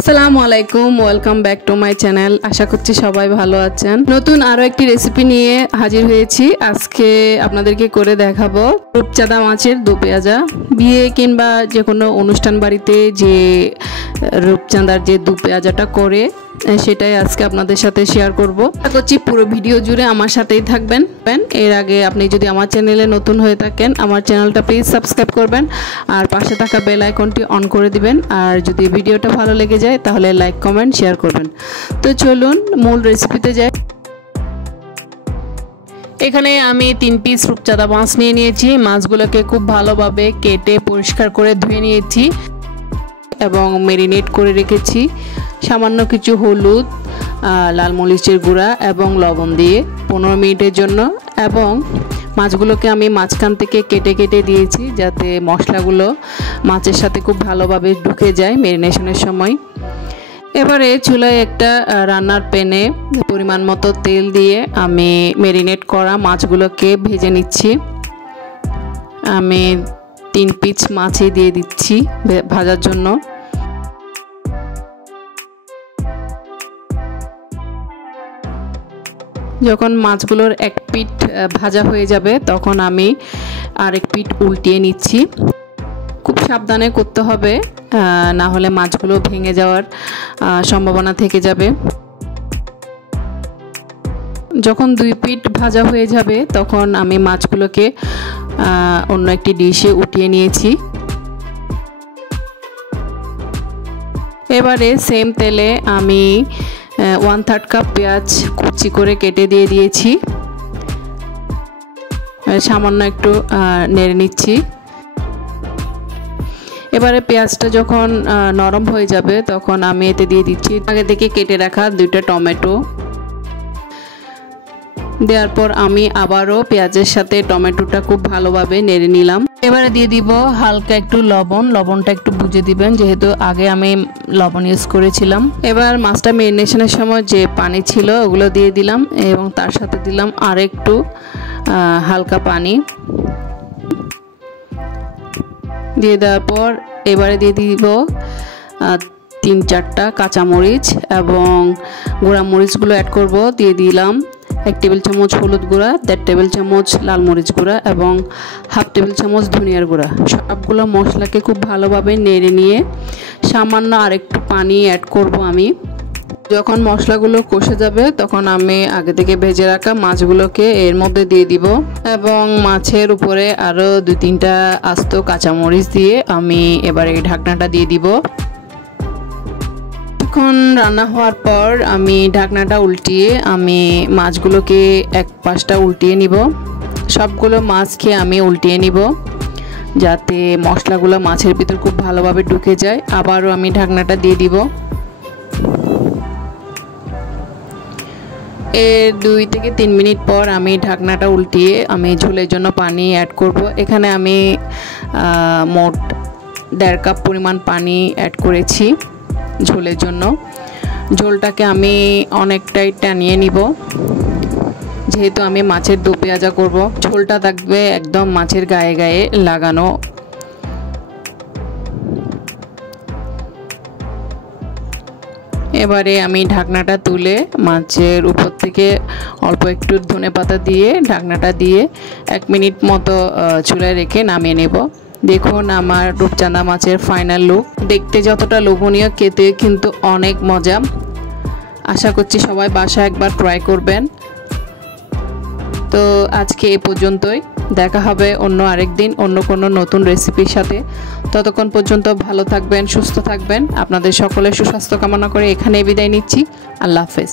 আসসালামু আলাইকুম, welcome back to my channel. আশা করছি সবাই ভালো আছেন। নতুন আরো একটি রেসিপি নিয়ে হাজির হয়েছি। আজকে আপনাদেরকে করে দেখাবো রূপচাঁদা মাছের দো পেঁয়াজা। বিয়ে কিংবা যে কোনো অনুষ্ঠান বাড়িতে যে রূপচাঁদার যে দো পেঁয়াজাটা করে সেটাই আজকে আপনাদের সাথে শেয়ার করব। আশা করছি পুরো ভিডিও জুড়ে আমার সাথেই থাকবেন। এর আগে আপনি যদি আমার চ্যানেলে নতুন হয়ে থাকেন, আমার চ্যানেলটা প্লিজ সাবস্ক্রাইব করবেন আর পাশে থাকা বেল আইকনটি অন করে দিবেন। আর যদি ভিডিওটা ভালো লেগে যায় তাহলে লাইক, কমেন্ট, শেয়ার করবেন। তো চলুন মূল রেসিপিতে যাই। এখানে আমি 3 পিস রূপচাঁদা মাছ নিয়ে নিয়েছি। মাছগুলোকে খুব ভালোভাবে কেটে পরিষ্কার করে ধুয়ে নিয়েছি এবং ম্যারিনেট করে রেখেছি সামান্য কিছু হলুদ, লাল মরিচের গুঁড়া এবং লবণ দিয়ে 15 মিনিটের জন্য। এবং মাছগুলোকে আমি মাঝখান থেকে কেটে কেটে দিয়েছি যাতে মশলাগুলো মাছের সাথে খুব ভালোভাবে ঢুকে যায় ম্যারিনেশনের সময়। এবারে চুলায় একটা রান্নার প্যানে পরিমাণ মতো তেল দিয়ে আমি ম্যারিনেট করা মাছগুলোকে ভেজে নিচ্ছি। আমি 3 পিস মাছই দিয়ে দিচ্ছি ভাজার জন্য। যখন মাছগুলোর এক পিঠ ভাজা হয়ে যাবে তখন আমি আরেক পিঠ উল্টিয়ে নিচ্ছি। খুব সাবধানে করতে হবে, না হলে মাছগুলো ভেঙে যাওয়ার সম্ভাবনা থেকে যাবে। যখন 2 পিঠ ভাজা হয়ে যাবে তখন আমি মাছগুলোকে অন্য একটি ডিশে উঠিয়ে নিয়েছি। এবারে সেম তেলে আমি 1/3 কাপ পেঁয়াজ কুচি করে কেটে দিয়ে দিয়েছি। সামান্য একটু নেড়ে নিচ্ছি। এবারে পেঁয়াজটা যখন নরম হয়ে যাবে তখন আমি এতে দিয়ে দিচ্ছি আগে থেকে কেটে রাখা 2টা টমেটো। দেওয়ার পর আমি আবারও পেঁয়াজের সাথে টমেটোটা খুব ভালোভাবে নেড়ে নিলাম। এবারে দিয়ে দিব হালকা একটু লবণ। লবণটা একটু বুঝে দিবেন যেহেতু আগে আমি লবণ ইউজ করেছিলাম। এবার মাছটা ম্যারিনেশনের সময় যে পানি ছিল ওগুলো দিয়ে দিলাম এবং তার সাথে দিলাম আর একটু হালকা পানি। দিয়ে দেওয়ার পর এবারে দিয়ে দিব 3-4টা কাঁচামরিচ এবং গুঁড়া মরিচগুলো অ্যাড করব। দিয়ে দিলাম 1 টেবিল চামচ হলুদ গুঁড়া, 1.5 টেবিল চামচ লাল মরিচ গুঁড়া এবং 1/2 টেবিল চামচ ধনিয়ার গুঁড়া। সবগুলো মশলাকে খুব ভালোভাবে নেড়ে নিয়ে সামান্য আরেকটু পানি অ্যাড করব আমি। যখন মশলাগুলো কষে যাবে তখন আমি আগে থেকে ভেজে রাখা মাছগুলোকে এর মধ্যে দিয়ে দিব এবং মাছের উপরে আরও 2-3টা আস্ত কাঁচামরিচ দিয়ে আমি এবারে ঢাকনাটা দিয়ে দিব। এখন রান্না হওয়ার পর আমি ঢাকনাটা উল্টিয়ে আমি মাছগুলোকে এক পাশটা উল্টিয়ে নিব। সবগুলো মাছকে আমি উল্টিয়ে নিব যাতে মশলাগুলো মাছের ভিতর খুব ভালোভাবে ঢুকে যায়। আবারও আমি ঢাকনাটা দিয়ে দিব। এর 2 থেকে 3 মিনিট পর আমি ঢাকনাটা উল্টিয়ে আমি ঝোলের জন্য পানি অ্যাড করব। এখানে আমি মোট 1.5 কাপ পরিমাণ পানি অ্যাড করেছি ঝোলের জন্য। ঝোলটাকে আমি অনেকটাই টানিয়ে নিব যেহেতু আমি মাছের দো পেঁয়াজা করব। ঝোলটা থাকবে একদম মাছের গায়ে গায়ে লাগানো। এবারে আমি ঢাকনাটা তুলে মাছের উপর থেকে অল্প একটু ধনেপাতা দিয়ে ঢাকনাটা দিয়ে 1 মিনিট মতো চুলায় রেখে নামিয়ে নেব। দেখুন আমার রূপচাঁদা মাছের ফাইনাল লুক। দেখতে যতটা লোভনীয়, খেতে কিন্তু অনেক মজা। আশা করছি সবাই বাসায় একবার ট্রাই করবেন। তো আজকে এ পর্যন্তই। দেখা হবে অন্য আরেক দিন অন্য কোনো নতুন রেসিপির সাথে। ততক্ষণ পর্যন্ত ভালো থাকবেন, সুস্থ থাকবেন। আপনাদের সকলের সুস্বাস্থ্য কামনা করে এখানেই বিদায় নিচ্ছি। আল্লাহ হাফেজ।